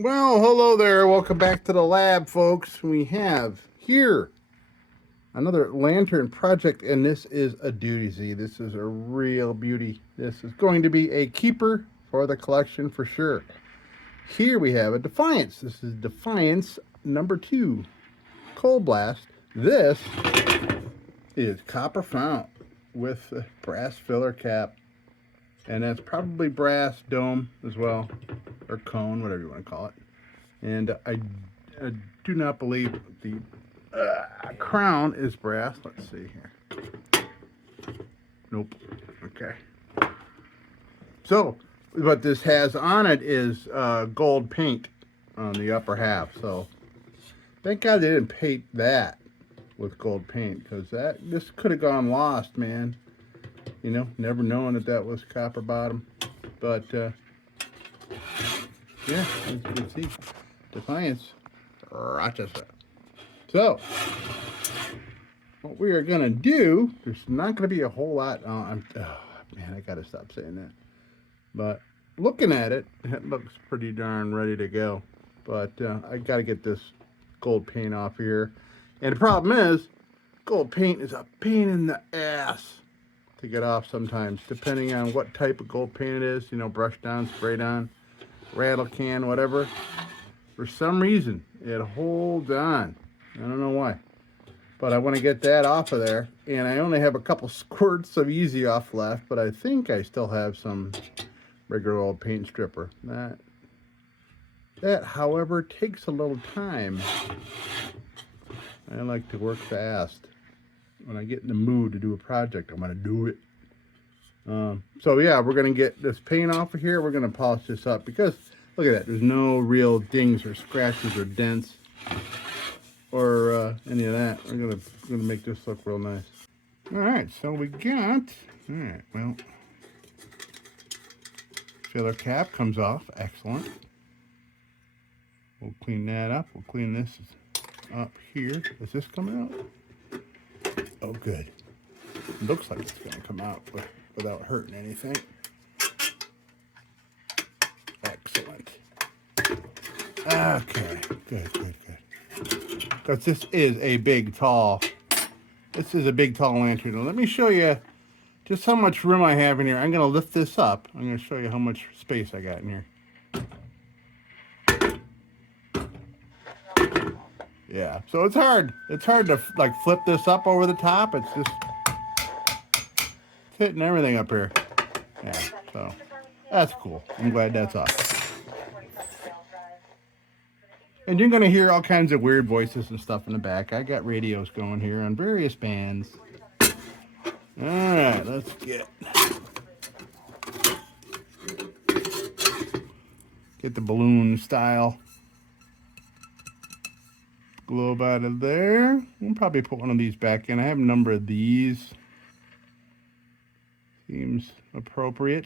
Well, hello there. Welcome back to the lab, folks. We have here another lantern project, and this is a doozy. This is a real beauty. This is going to be a keeper for the collection for sure. Here we have a Defiance. This is Defiance number 2, Cold Blast. This is copper fount with a brass filler cap, and that's probably brass dome as well, or cone, whatever you want to call it. And I do not believe the crown is brass. Let's see here. Nope. Okay. So, what this has on it is gold paint on the upper half. So, thank God they didn't paint that with gold paint, because this could have gone lost, man. You know, never knowing that was copper bottom. But yeah, as you can see, Defiance, Rochester. So, what we are going to do, there's not going to be a whole lot. Man, I got to stop saying that. But looking at it, it looks pretty darn ready to go. But I got to get this gold paint off here. And the problem is, gold paint is a pain in the ass to get off sometimes, depending on what type of gold paint it is. You know, brushed on, sprayed on, rattle can, whatever. For some reason, it holds on. I don't know why. But I want to get that off of there. And I only have a couple squirts of Easy Off left, but I think I still have some regular old paint stripper. That, however, takes a little time. I like to work fast. When I get in the mood to do a project, I'm going to do it. So yeah, we're going to get this paint off of here. We're going to polish this up because, look at that, there's no real dings or scratches or dents or any of that. We're going to make this look real nice. All right, so we got, all right, well, filler cap comes off. Excellent. We'll clean that up. We'll clean this up here. Is this coming out? Oh, good. Looks like it's going to come out without hurting anything. Excellent. Okay, good. Because this is a big, tall lantern. Now, let me show you just how much room I have in here. I'm going to lift this up. I'm going to show you how much space I got in here. Yeah, so it's hard. It's hard to like flip this up over the top. It's just hitting everything up here. Yeah, so that's cool. I'm glad that's off. And you're going to hear all kinds of weird voices and stuff in the back. I got radios going here on various bands. All right, let's get the balloon style globe out of there. We'll probably put one of these back in. I have a number of these. Seems appropriate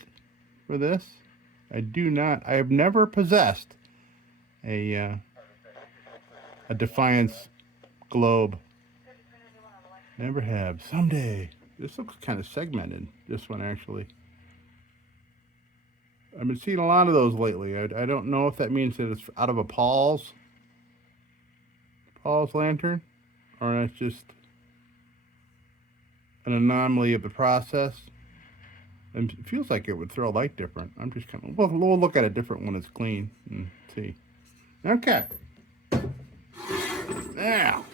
for this. I have never possessed a Defiance globe. Never have. Someday. This looks kind of segmented, this one actually. I've been seeing a lot of those lately. I don't know if that means that it's out of a Paul's lantern, or that's just an anomaly of the process. And it feels like it would throw light different. I'm just kind of, we'll look at it different when it's clean and see. Okay. Now.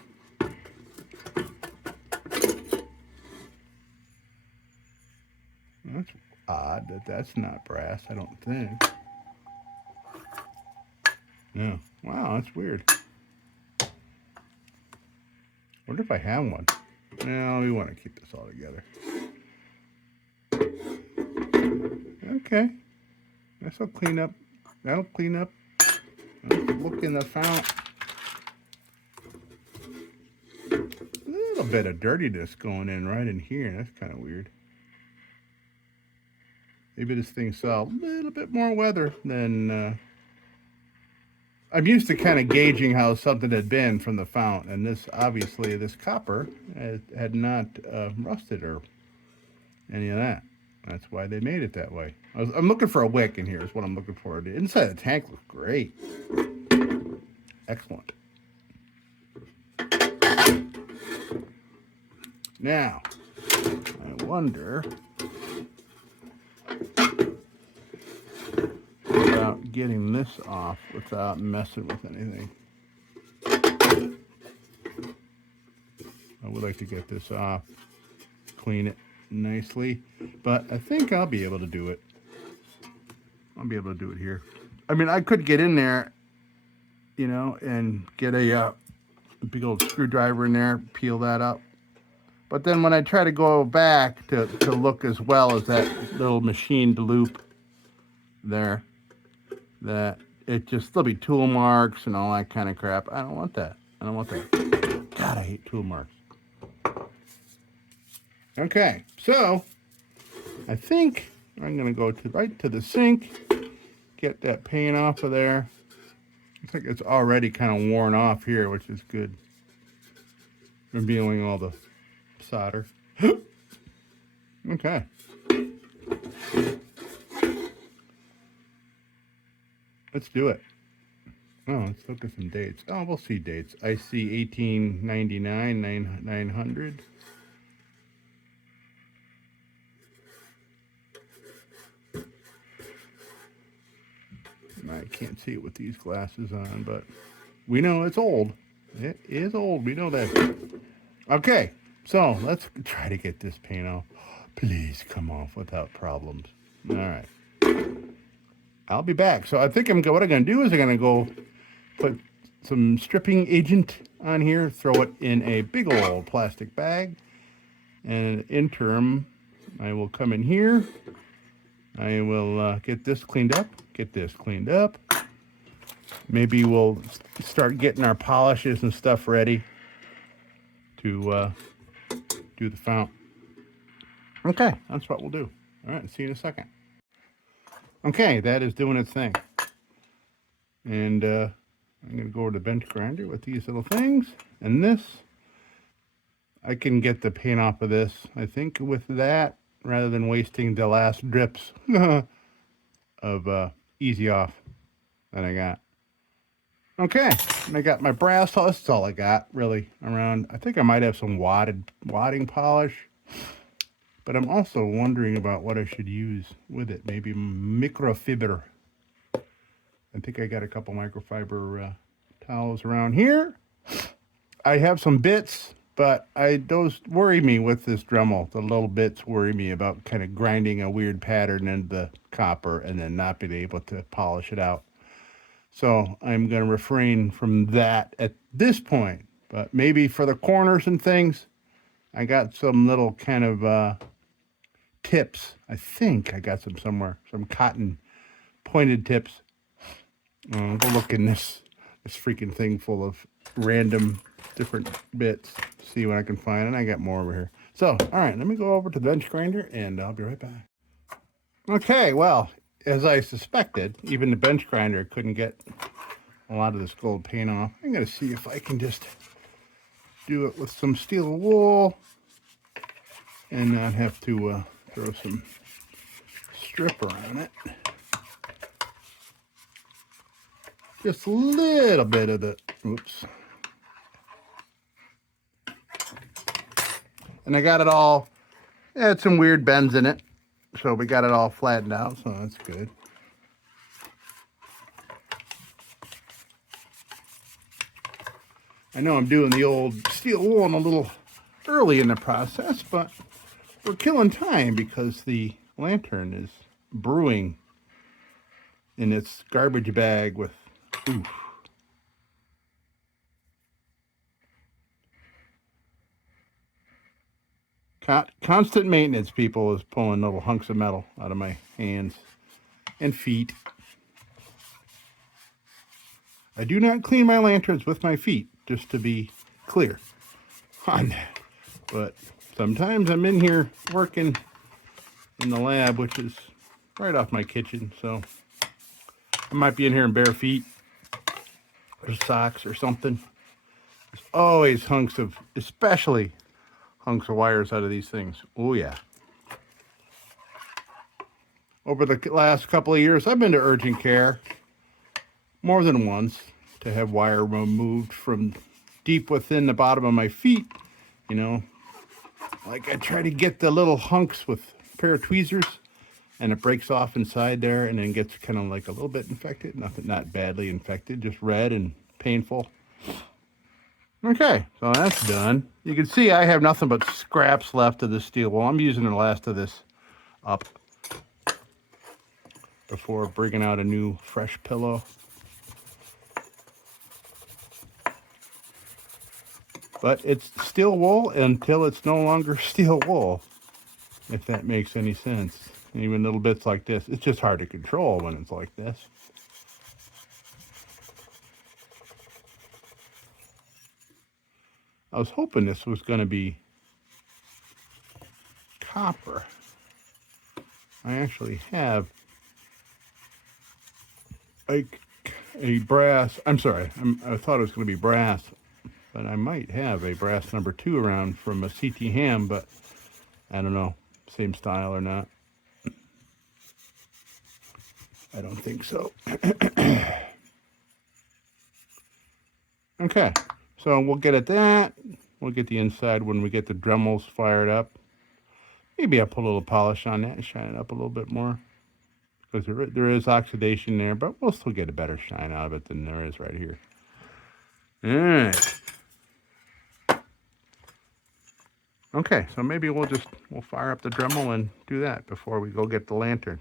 That's odd that's not brass, I don't think. No. Wow, that's weird. Wonder if I have one. No, we want to keep this all together. Okay. That'll clean up. That'll clean up. Look in the fount. A little bit of dirtiness going in right in here. That's kind of weird. Maybe this thing saw a little bit more weather than... I'm used to kind of gauging how something had been from the fount, and this, obviously, this copper had not rusted or any of that. That's why they made it that way. I'm looking for a wick in here is what I'm looking for. The inside of the tank looks great. Excellent. Now, I wonder about getting this off without messing with anything. I would like to get this off, clean it nicely, but I think I'll be able to do it. I'll be able to do it here. I mean, I could get in there, you know, and get a big old screwdriver in there, peel that up. But then when I try to go back to look as well as that little machined loop there, that it just, there'll be tool marks and all that kind of crap. I don't want that. I don't want that. God, I hate tool marks. Okay, so I think I'm going to go right to the sink, get that paint off of there. I think it's already kind of worn off here, which is good. Revealing all the solder. Okay. Let's do it. Oh, let's look at some dates. Oh, we'll see dates. I see 1899, 900. I can't see it with these glasses on, but we know it's old. It is old. We know that. Okay, so let's try to get this paint off. Please come off without problems. All right. I'll be back. So I think what I'm going to do is I'm going to go put some stripping agent on here, throw it in a big old plastic bag, and in the interim, I will come in here. I will get this cleaned up, Maybe we'll start getting our polishes and stuff ready to do the fount. Okay, that's what we'll do. All right, see you in a second. Okay, that is doing its thing. And I'm going to go over to the bench grinder with these little things. And this, I can get the paint off of this, I think, with that, rather than wasting the last drips of Easy Off that I got. Okay, and I got my brass. That's all I got, really, around. I think I might have some wadding polish. But I'm also wondering about what I should use with it. Maybe microfiber. I think I got a couple microfiber towels around here. I have some bits, but those worry me with this Dremel. The little bits worry me about kind of grinding a weird pattern into the copper and then not being able to polish it out. So I'm going to refrain from that at this point. But maybe for the corners and things, I got some little kind of tips. I think I got some somewhere. Some cotton pointed tips. Go look in this freaking thing full of random different bits. See what I can find. And I got more over here. So, all right, let me go over to the bench grinder and I'll be right back. Okay, well, as I suspected, even the bench grinder couldn't get a lot of this gold paint off. I'm going to see if I can just do it with some steel wool and not have to throw some stripper on it. Just a little bit of the, oops. And I got it all, it had some weird bends in it. So we got it all flattened out, so that's good. I know I'm doing the old steel wool a little early in the process, but we're killing time because the lantern is brewing in its garbage bag with, oof. Constant maintenance, people, is pulling little hunks of metal out of my hands and feet. I do not clean my lanterns with my feet, just to be clear on that. But sometimes I'm in here working in the lab, which is right off my kitchen, so I might be in here in bare feet or socks or something. There's always hunks of, especially hunks of wires out of these things. Oh yeah. over the last couple of years, I've been to urgent care more than once to have wire removed from deep within the bottom of my feet. You know, like I try to get the little hunks with a pair of tweezers, and it breaks off inside there and then gets kind of like a little bit infected. Nothing, not badly infected, just red and painful. Okay, so that's done. You can see I have nothing but scraps left of the steel wool. I'm using the last of this up before bringing out a new fresh pillow. But it's steel wool until it's no longer steel wool, if that makes any sense. Even little bits like this, it's just hard to control when it's like this. I was hoping this was going to be copper. I actually have a brass, I'm sorry, I thought it was going to be brass, but I might have a brass number 2 around from a CT Ham, but I don't know, same style or not. I don't think so. Okay, so we'll get at that. We'll get the inside when we get the Dremels fired up. Maybe I'll put a little polish on that and shine it up a little bit more, because there is oxidation there, but we'll still get a better shine out of it than there is right here. All right. Okay, so maybe we'll fire up the Dremel and do that before we go get the lantern.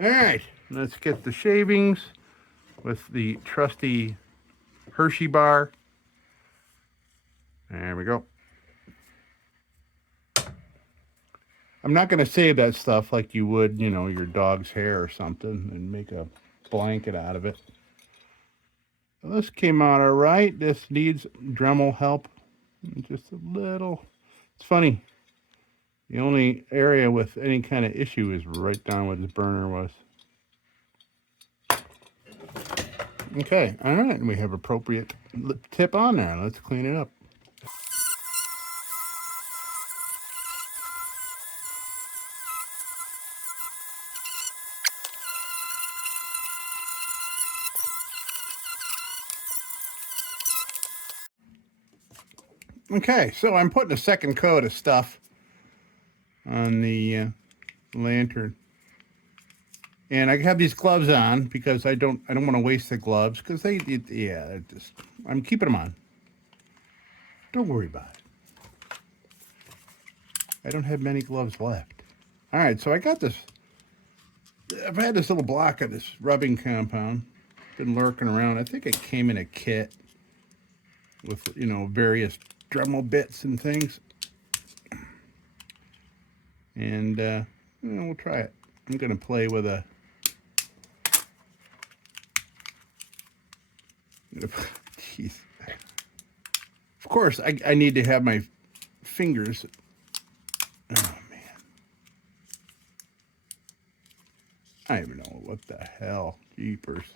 All right, let's get the shavings with the trusty Hershey bar. There we go. I'm not going to save that stuff like you would, you know, your dog's hair or something and make a blanket out of it. So this came out all right. This needs Dremel help. Just a little. It's funny. The only area with any kind of issue is right down where this burner was. Okay, all right, and we have appropriate lip tip on there. Let's clean it up. Okay, so I'm putting a second coat of stuff on the lantern. And I have these gloves on because I don't want to waste the gloves, because I'm keeping them on. Don't worry about it. I don't have many gloves left. All right, so I got this. I've had this little block of this rubbing compound. Been lurking around. I think it came in a kit with, you know, various Dremel bits and things. And we'll try it. I'm going to play with a. Jeez. Of course, I need to have my fingers. Oh, man. I don't even know what the hell. Jeepers.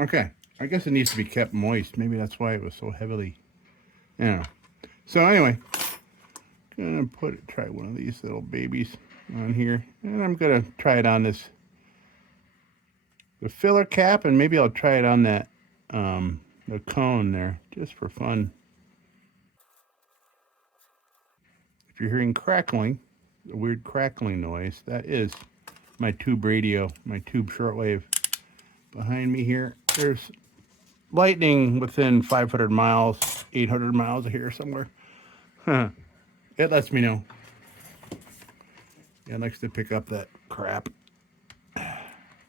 Okay. I guess it needs to be kept moist. Maybe that's why it was so heavily. I don't know. So anyway, gonna try one of these little babies on here, and I'm gonna try it on the filler cap, and maybe I'll try it on that the cone there, just for fun. If you're hearing crackling, a weird crackling noise, that is my tube radio, my tube shortwave. Behind me here, there's lightning within 500 miles, 800 miles of here somewhere. Huh. It lets me know. It likes to pick up that crap.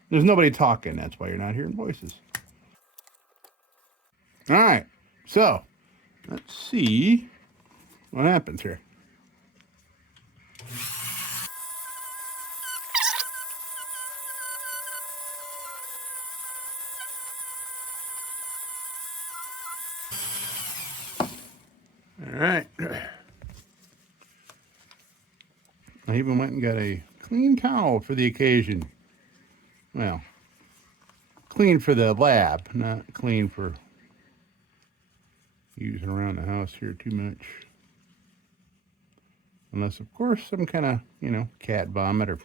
There's nobody talking, that's why you're not hearing voices. All right, so let's see what happens here. All right. I even went and got a clean towel for the occasion. Well, clean for the lab, not clean for using around the house here too much. Unless, of course, some kind of, cat vomit or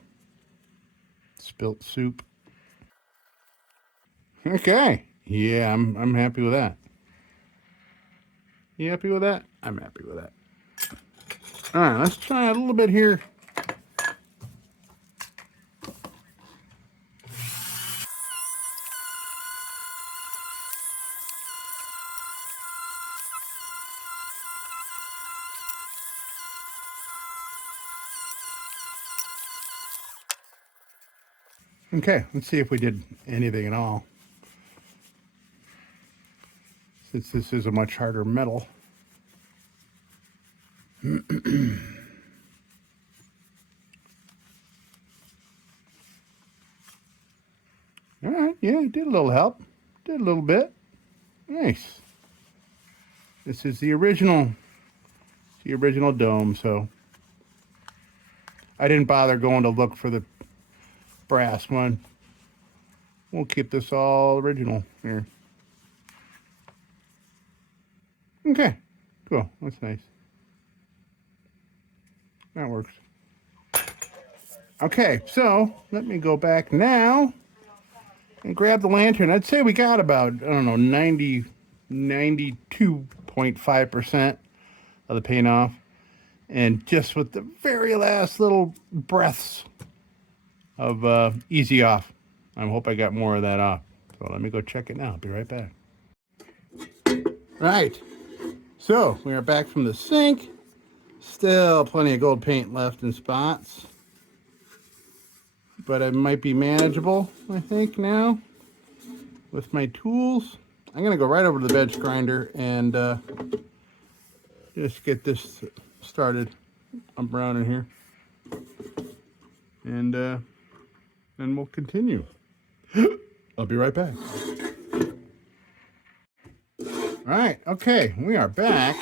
spilt soup. Okay. Yeah, I'm happy with that. You happy with that? I'm happy with that. All right, let's try a little bit here. Okay, let's see if we did anything at all. Since this is a much harder metal. All right, yeah, it did a little help. Did a little bit. Nice. This is the original dome, so I didn't bother going to look for the brass one. We'll keep this all original here. Okay, cool. That's nice. That works. Okay, so let me go back now and grab the lantern. I'd say we got about, I don't know, 92.5% of the paint off. And just with the very last little breaths of easy off. I hope I got more of that off. So let me go check it now. I'll be right back. Right. So we are back from the sink. Still plenty of gold paint left in spots. But it might be manageable, I think, now with my tools. I'm going to go right over to the bench grinder and just get this started. I'm brown in here. And then we'll continue. I'll be right back. All right, okay, we are back.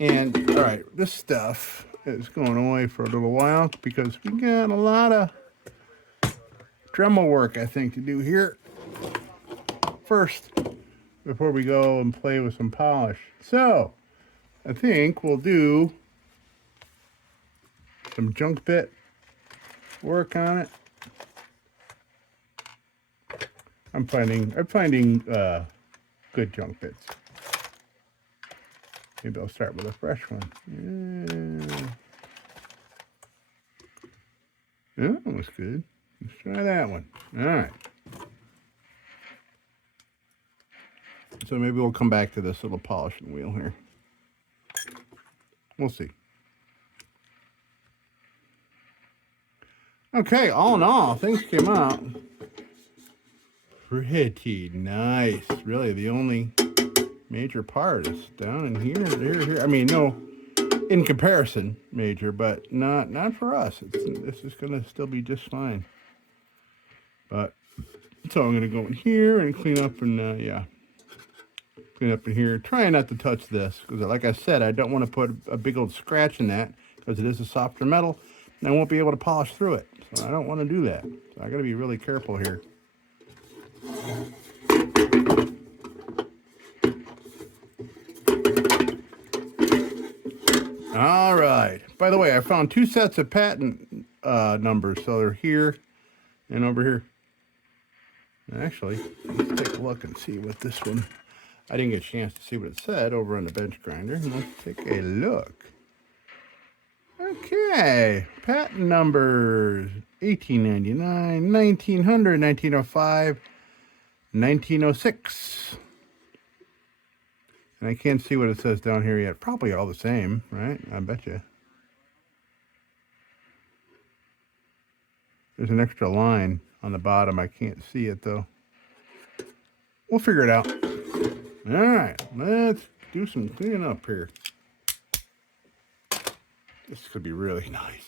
And, all right, this stuff is going away for a little while because we got a lot of Dremel work, I think, to do here first before we go and play with some polish. So, I think we'll do some junk bit work on it. I'm finding good junk bits. Maybe I'll start with a fresh one. Yeah, that was good. Let's try that one. All right. So maybe we'll come back to this little polishing wheel here. We'll see. Okay, all in all, things came out pretty nice. Really, the only major part is down in here. I mean, no, in comparison, major, but not for us. This is gonna still be just fine. But so I'm gonna go in here and clean up and clean up in here. Try not to touch this because, like I said, I don't want to put a big old scratch in that because it is a softer metal, and I won't be able to polish through it. So I don't want to do that. So I got to be really careful here. All right. By the way, I found 2 sets of patent numbers. So they're here and over here. Actually, let's take a look and see what this one... I didn't get a chance to see what it said over on the bench grinder. Let's take a look. Okay. Patent numbers. 1899, 1900, 1905, 1906. And I can't see what it says down here yet. Probably all the same, right? I bet you. There's an extra line on the bottom. I can't see it, though. We'll figure it out. All right. Let's do some cleaning up here. This could be really nice.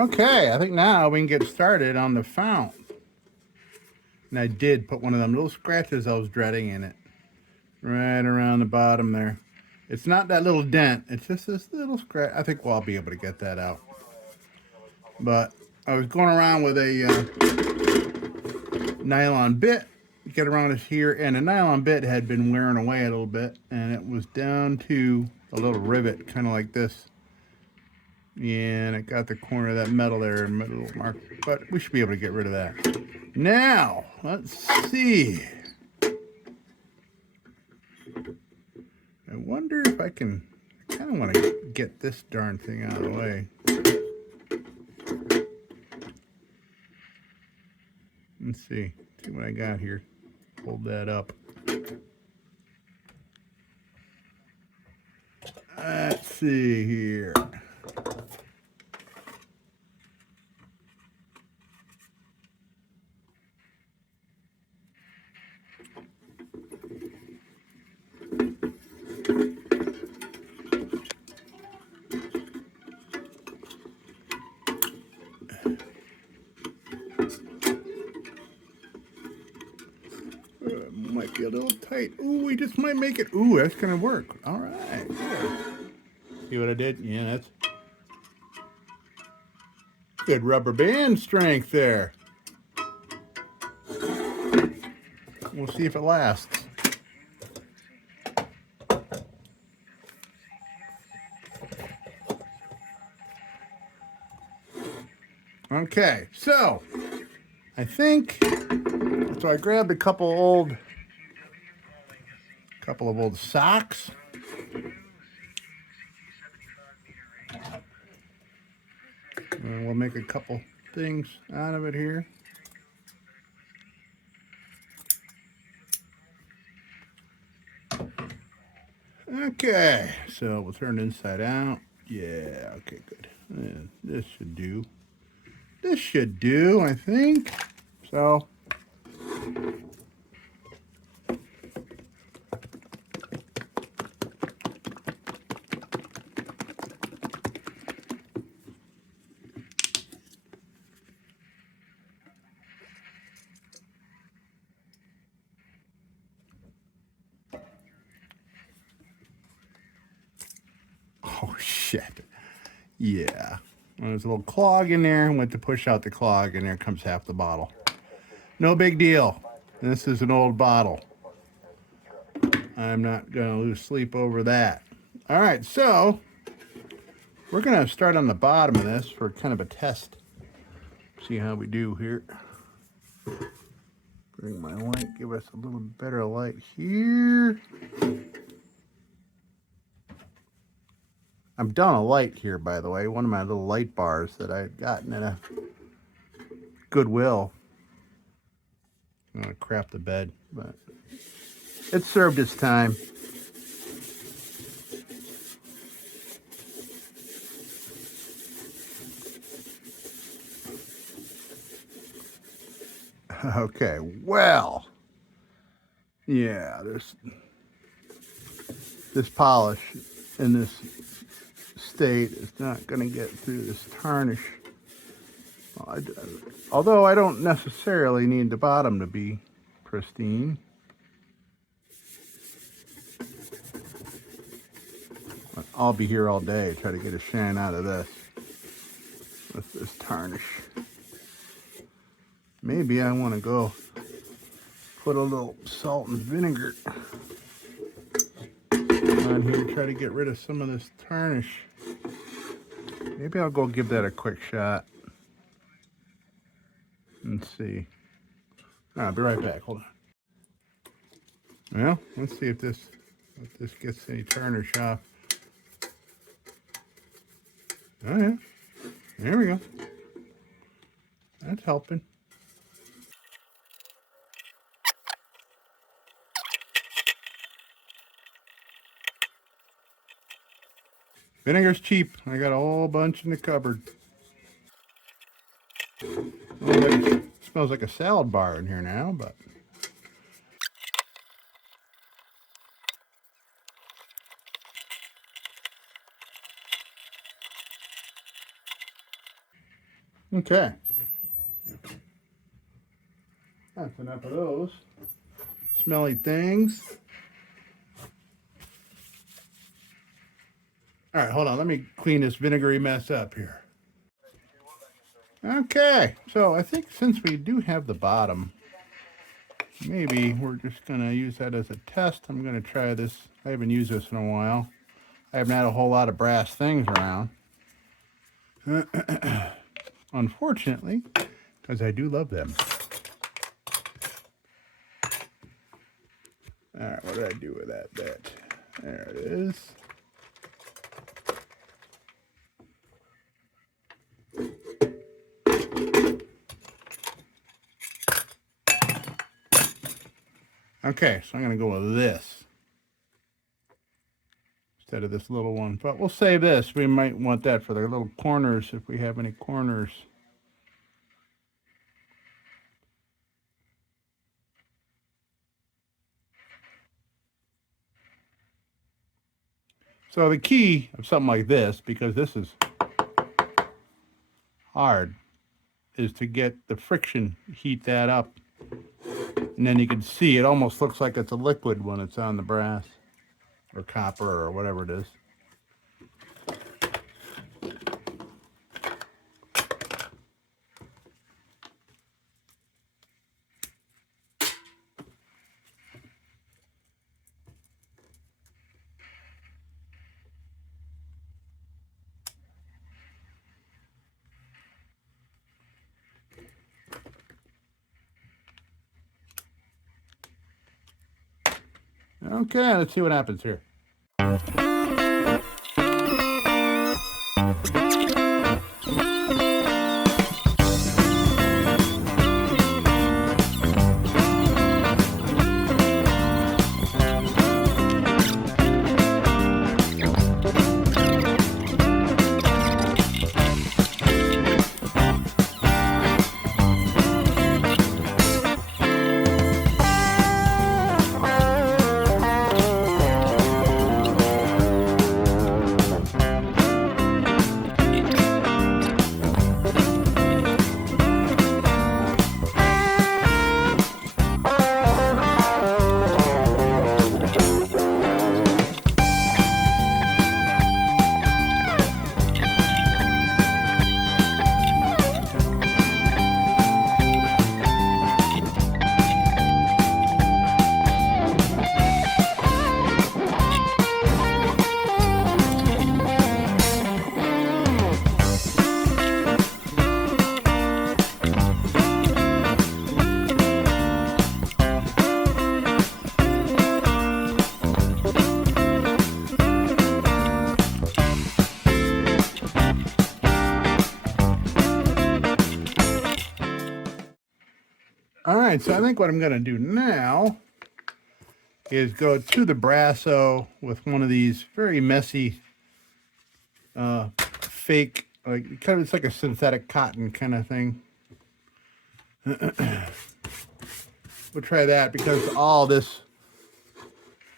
Okay, I think now we can get started on the fount. And I did put one of them little scratches I was dreading in it. Right around the bottom there. It's not that little dent. It's just this little scratch. I think I'll be able to get that out. But I was going around with a nylon bit. Get around this here. And the nylon bit had been wearing away a little bit. And it was down to a little rivet, kind of like this. And it got the corner of that metal there in the little mark. But we should be able to get rid of that. Now, let's see. I wonder if I can, I kind of want to get this darn thing out of the way. Let's see what I got here. Hold that up. Let's see here. Might be a little tight. Ooh, we just might make it. Ooh, that's gonna work. All right. Good. See what I did? Yeah, that's good rubber band strength there. We'll see if it lasts. Okay, so I think so. I grabbed a couple of old socks. And we'll make a couple things out of it here. Okay, so we'll turn it inside out. Yeah, okay, good. This should do. This should do, I think. So, oh shit. Yeah. Well, there's a little clog in there. Went to push out the clog, and there comes half the bottle. No big deal. This is an old bottle. I'm not going to lose sleep over that. All right, so we're going to start on the bottom of this for kind of a test. See how we do here. Bring my light, give us a little better light here. I'm down a light here, by the way. One of my little light bars that I had gotten at a Goodwill. I'm going to crap the bed, but it served its time. Okay, well, yeah, this polish in this state is not going to get through this tarnish. Although I don't necessarily need the bottom to be pristine. I'll be here all day try to get a shine out of this with this tarnish. Maybe I want to go put a little salt and vinegar on here to try to get rid of some of this tarnish. Maybe I'll go give that a quick shot and see. I'll be right back. Hold on. Well, let's see if this gets any tarnish off. Oh yeah, there we go. That's helping. Vinegar's cheap. I got a whole bunch in the cupboard. Well, it smells like a salad bar in here now, but Okay. That's enough of those smelly things. All right, hold on. Let me clean this vinegary mess up here. Okay, so I think since we do have the bottom, maybe we're just going to use that as a test. I'm going to try this. I haven't used this in a while. I haven't had a whole lot of brass things around. Unfortunately, because I do love them. All right, what did I do with that bit? There it is. Okay, so I'm going to go with this instead of this little one. But we'll save this. We might want that for the little corners if we have any corners. So the key of something like this, because this is hard, is to get the friction, heat that up. And then you can see it almost looks like it's a liquid when it's on the brass or copper or whatever it is. Okay, let's see what happens here. All right, so I think what I'm going to do now is go to the Brasso with one of these very messy fake, like kind of, it's like a synthetic cotton kind of thing. We'll try that because all this,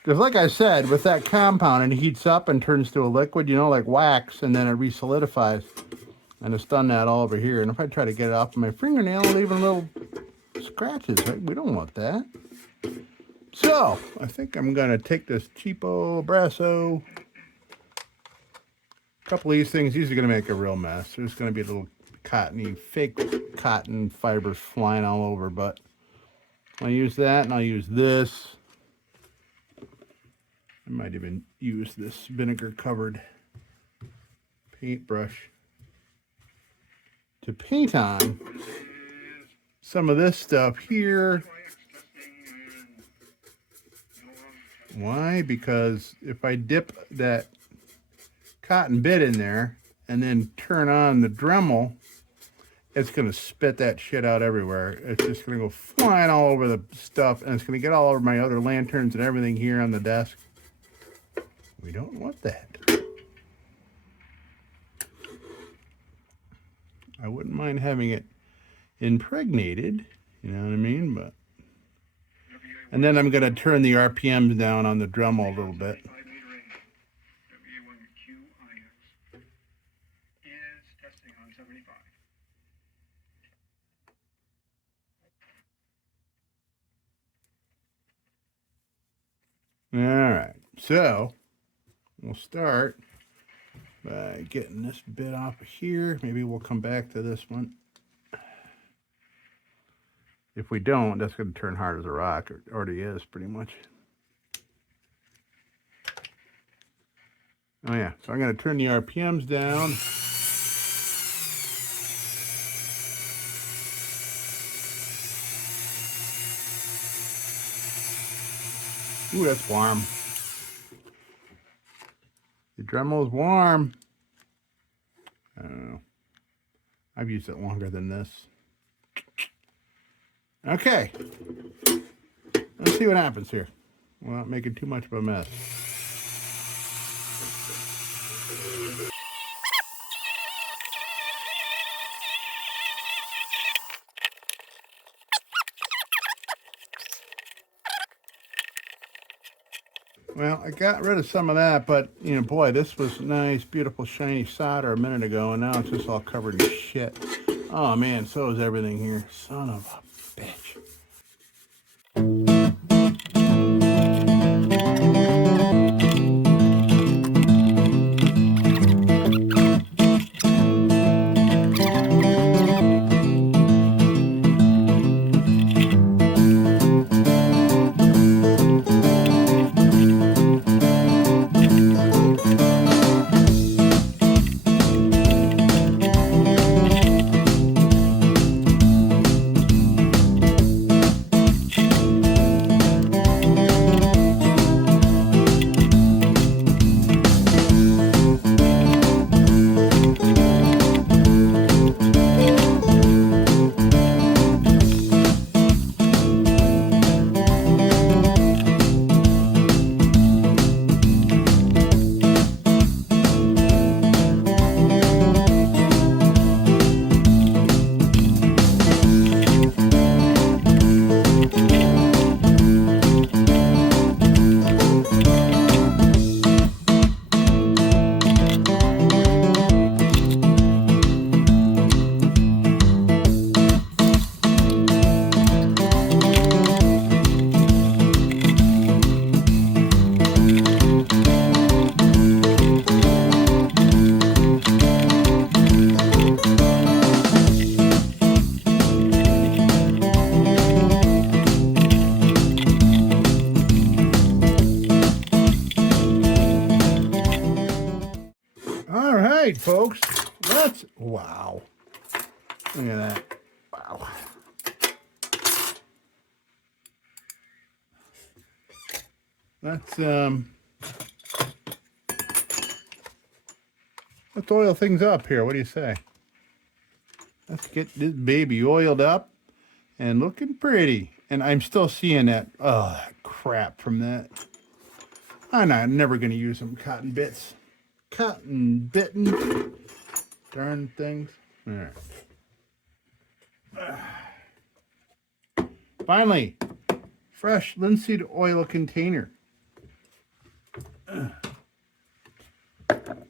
because like I said, with that compound, it heats up and turns to a liquid, you know, like wax, and then it resolidifies. And it's done that all over here. And if I try to get it off of my fingernail, leaving little scratches, right? We don't want that. So I think I'm going to take this cheapo Brasso. A couple of these things, these are going to make a real mess. There's going to be a little cottony, fake cotton fibers flying all over, but I'll use that, and I'll use this. I might even use this vinegar-covered paintbrush to paint on some of this stuff here. Why? Because if I dip that cotton bit in there and then turn on the Dremel, it's going to spit that shit out everywhere. It's just going to go flying all over the stuff, and it's going to get all over my other lanterns and everything here on the desk. We don't want that. I wouldn't mind having it impregnated, you know what I mean? But and then I'm going to turn the RPMs down on the Dremel a little bit. All right, so we'll start by getting this bit off of here. Maybe we'll come back to this one. If we don't, that's going to turn hard as a rock. It already is, pretty much. Oh yeah, so I'm going to turn the RPMs down. Ooh, that's warm. The Dremel is warm. I don't know. I've used it longer than this. Okay. Let's see what happens here. Without making too much of a mess. Well, I got rid of some of that, but, you know, boy, this was nice, beautiful, shiny solder a minute ago, and now it's just all covered in shit. Oh, man, so is everything here. Son of a bitch. All right, folks. Let's, wow. Look at that. Wow. Let's oil things up here. What do you say? Let's get this baby oiled up and looking pretty. And I'm still seeing that, that crap from that. I'm never going to use some cotton bits. Cotton bitten. Darn things. All right. Finally, fresh linseed oil container.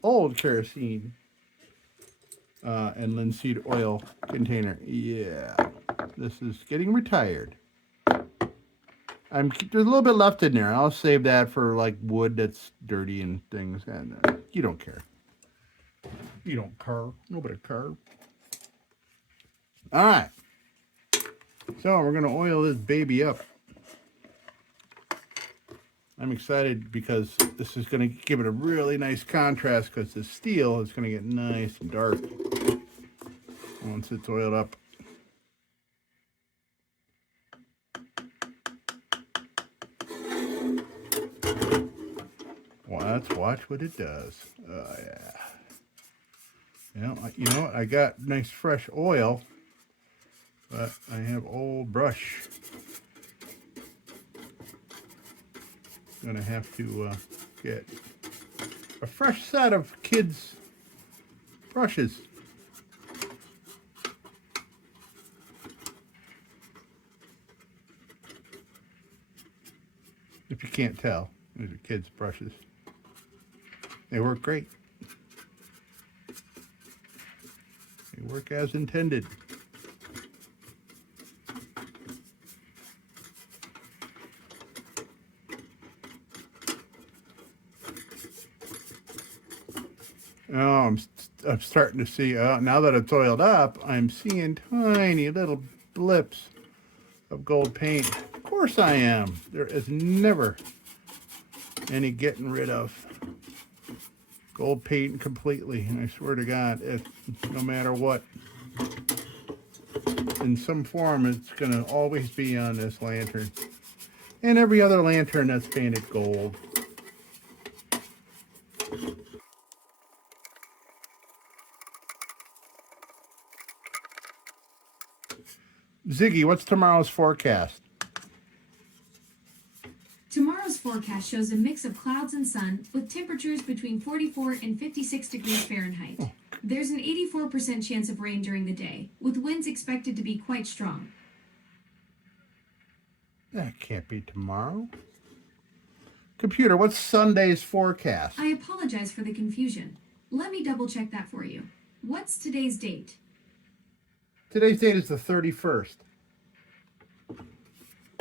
Old kerosene and linseed oil container. Yeah, this is getting retired. There's a little bit left in there. I'll save that for like wood that's dirty and things. And you don't care. You don't care. Nobody cares. All right. So we're gonna oil this baby up. I'm excited because this is going to give it a really nice contrast because the steel is going to get nice and dark once it's oiled up. Well, let's watch what it does. Oh, yeah. You know what? I got nice fresh oil, but I have old brush. Going to have to get a fresh set of kids' brushes. If you can't tell, these are kids' brushes. They work great. They work as intended. I'm starting to see, now that it's oiled up, I'm seeing tiny little blips of gold paint. Of course I am. There is never any getting rid of gold paint completely. And I swear to God, no matter what, in some form, it's going to always be on this lantern. And every other lantern that's painted gold. Ziggy, what's tomorrow's forecast? Tomorrow's forecast shows a mix of clouds and sun with temperatures between 44 and 56 degrees Fahrenheit. There's an 84% chance of rain during the day, with winds expected to be quite strong. That can't be tomorrow. Computer, what's Sunday's forecast? I apologize for the confusion. Let me double check that for you. What's today's date? Today's date is the 31st.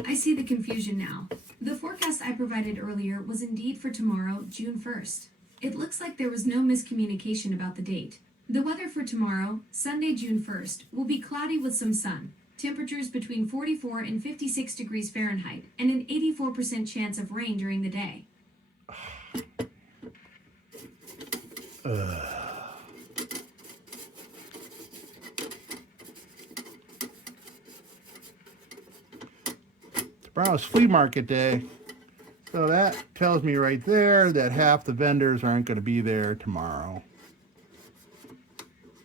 I see the confusion now. The forecast I provided earlier was indeed for tomorrow, June 1st. It looks like there was no miscommunication about the date. The weather for tomorrow, Sunday, June 1st, will be cloudy with some sun. Temperatures between 44 and 56 degrees Fahrenheit, and an 84% chance of rain during the day. Tomorrow's flea market day. So that tells me right there that half the vendors aren't going to be there tomorrow.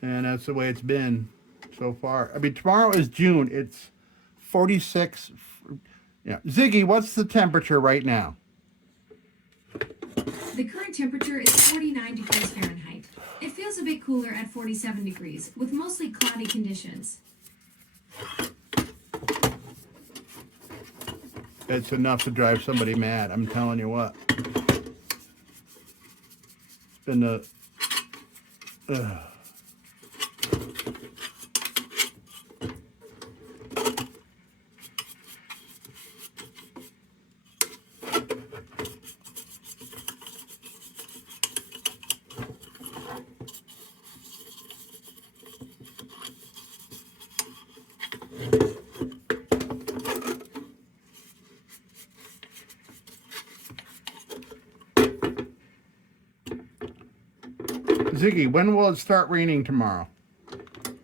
And that's the way it's been so far. I mean, tomorrow is June. It's 46. Yeah. Ziggy, what's the temperature right now? The current temperature is 49 degrees Fahrenheit. It feels a bit cooler at 47 degrees, with mostly cloudy conditions. It's enough to drive somebody mad. I'm telling you what. It's been a... Ziggy, when will it start raining tomorrow?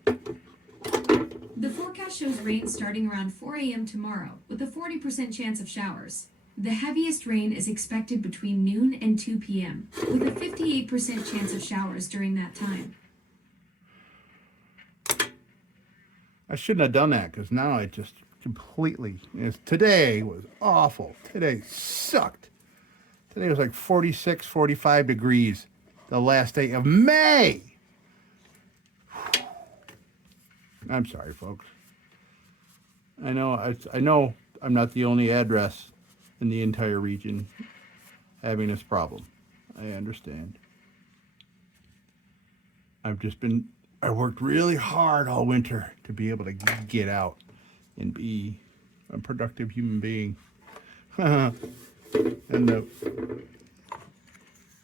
The forecast shows rain starting around 4 a.m. tomorrow, with a 40% chance of showers. The heaviest rain is expected between noon and 2 p.m., with a 58% chance of showers during that time. I shouldn't have done that because now I just completely... Today was awful. Today sucked. Today was like 46, 45 degrees. The last day of May. I'm sorry, folks. I know I'm not the only address in the entire region having this problem. I understand. I worked really hard all winter to be able to get out and be a productive human being. In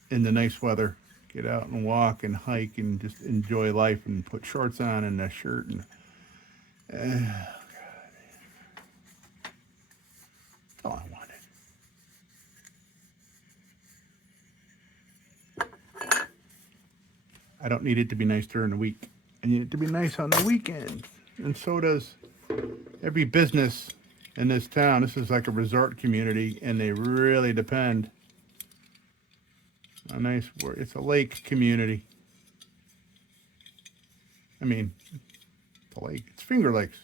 the nice weather. Get out and walk and hike and just enjoy life and put shorts on and a shirt and God. That's all I wanted. I don't need it to be nice during the week. I need it to be nice on the weekends. And so does every business in this town. This is like a resort community and they really depend. A nice word. It's a lake community. I mean, it's a lake. It's Finger Lakes.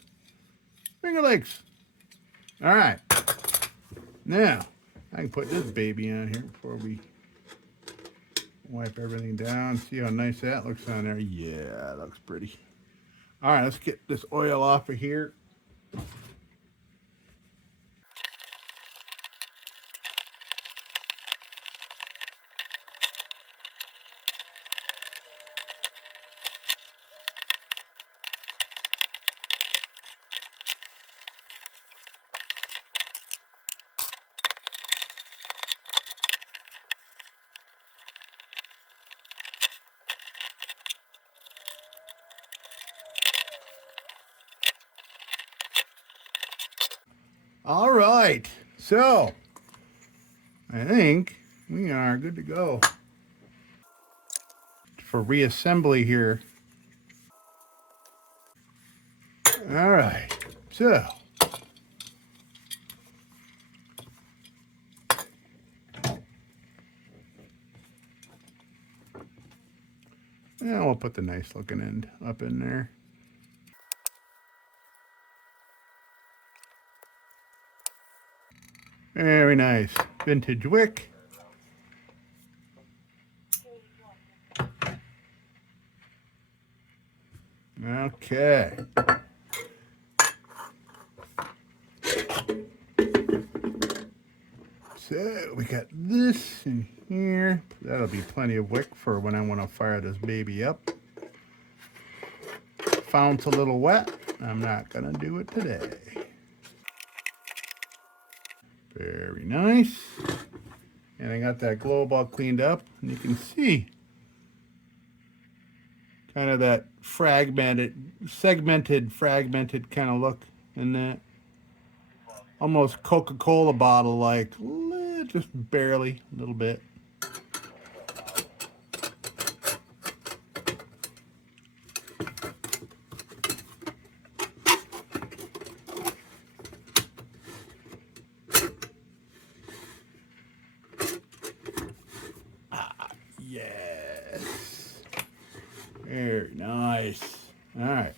Finger Lakes. All right. Now, I can put this baby on here before we wipe everything down. See how nice that looks on there. Yeah, it looks pretty. All right, let's get this oil off of here. All right, so I think we are good to go for reassembly here. All right, so yeah, we'll put the nice looking end up in there. Very nice. Vintage wick. Okay. So we got this in here. That'll be plenty of wick for when I want to fire this baby up. Fount's a little wet. I'm not gonna do it today. Very nice. And I got that globe all cleaned up, and you can see kind of that segmented kind of look in that. Almost Coca-Cola bottle like, just barely, a little bit. Yes. Very nice. All right.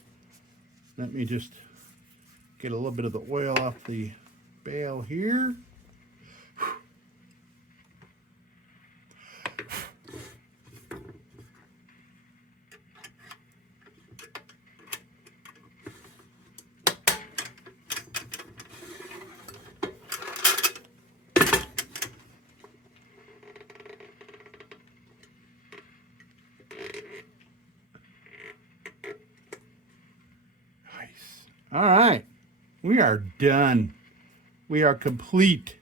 Let me just get a little bit of the oil off the bale here. All right, we are done. We are complete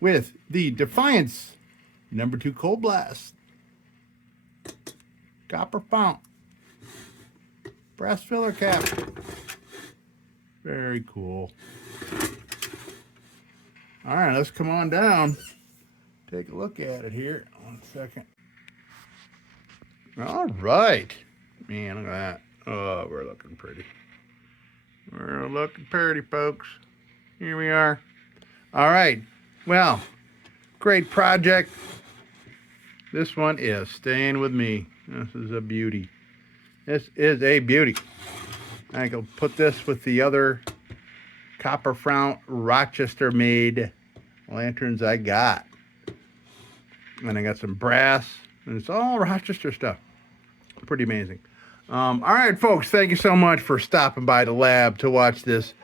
with the Defiance #2 Cold Blast. Copper fount. Brass filler cap. Very cool. All right, let's come on down. Take a look at it here. 1 second. All right. Man, look at that. Oh, we're looking pretty. We're looking pretty, folks. Here we are. All right. Well, great project. This one is staying with me. This is a beauty. This is a beauty. I can put this with the other copper fount Rochester made lanterns I got. And I got some brass, and it's all Rochester stuff. Pretty amazing. All right, folks, thank you so much for stopping by the lab to watch this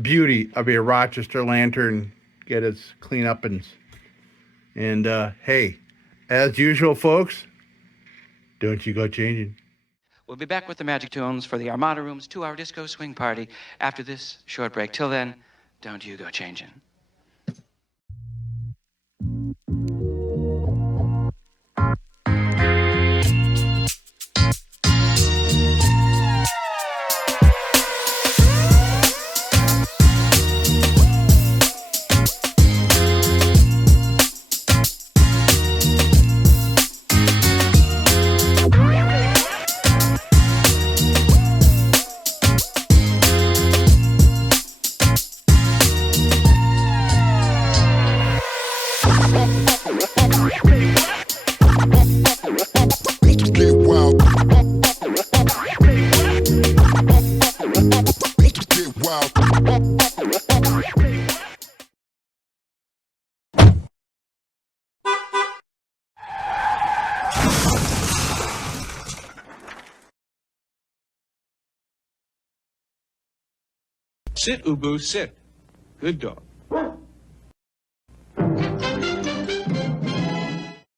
beauty of a Rochester lantern get its cleanup-ins. And hey, as usual, folks, don't you go changing. We'll be back with the Magic Tunes for the Armada Room's 2-hour disco swing party after this short break. Till then, don't you go changing. Sit, Ubu, sit. Good dog.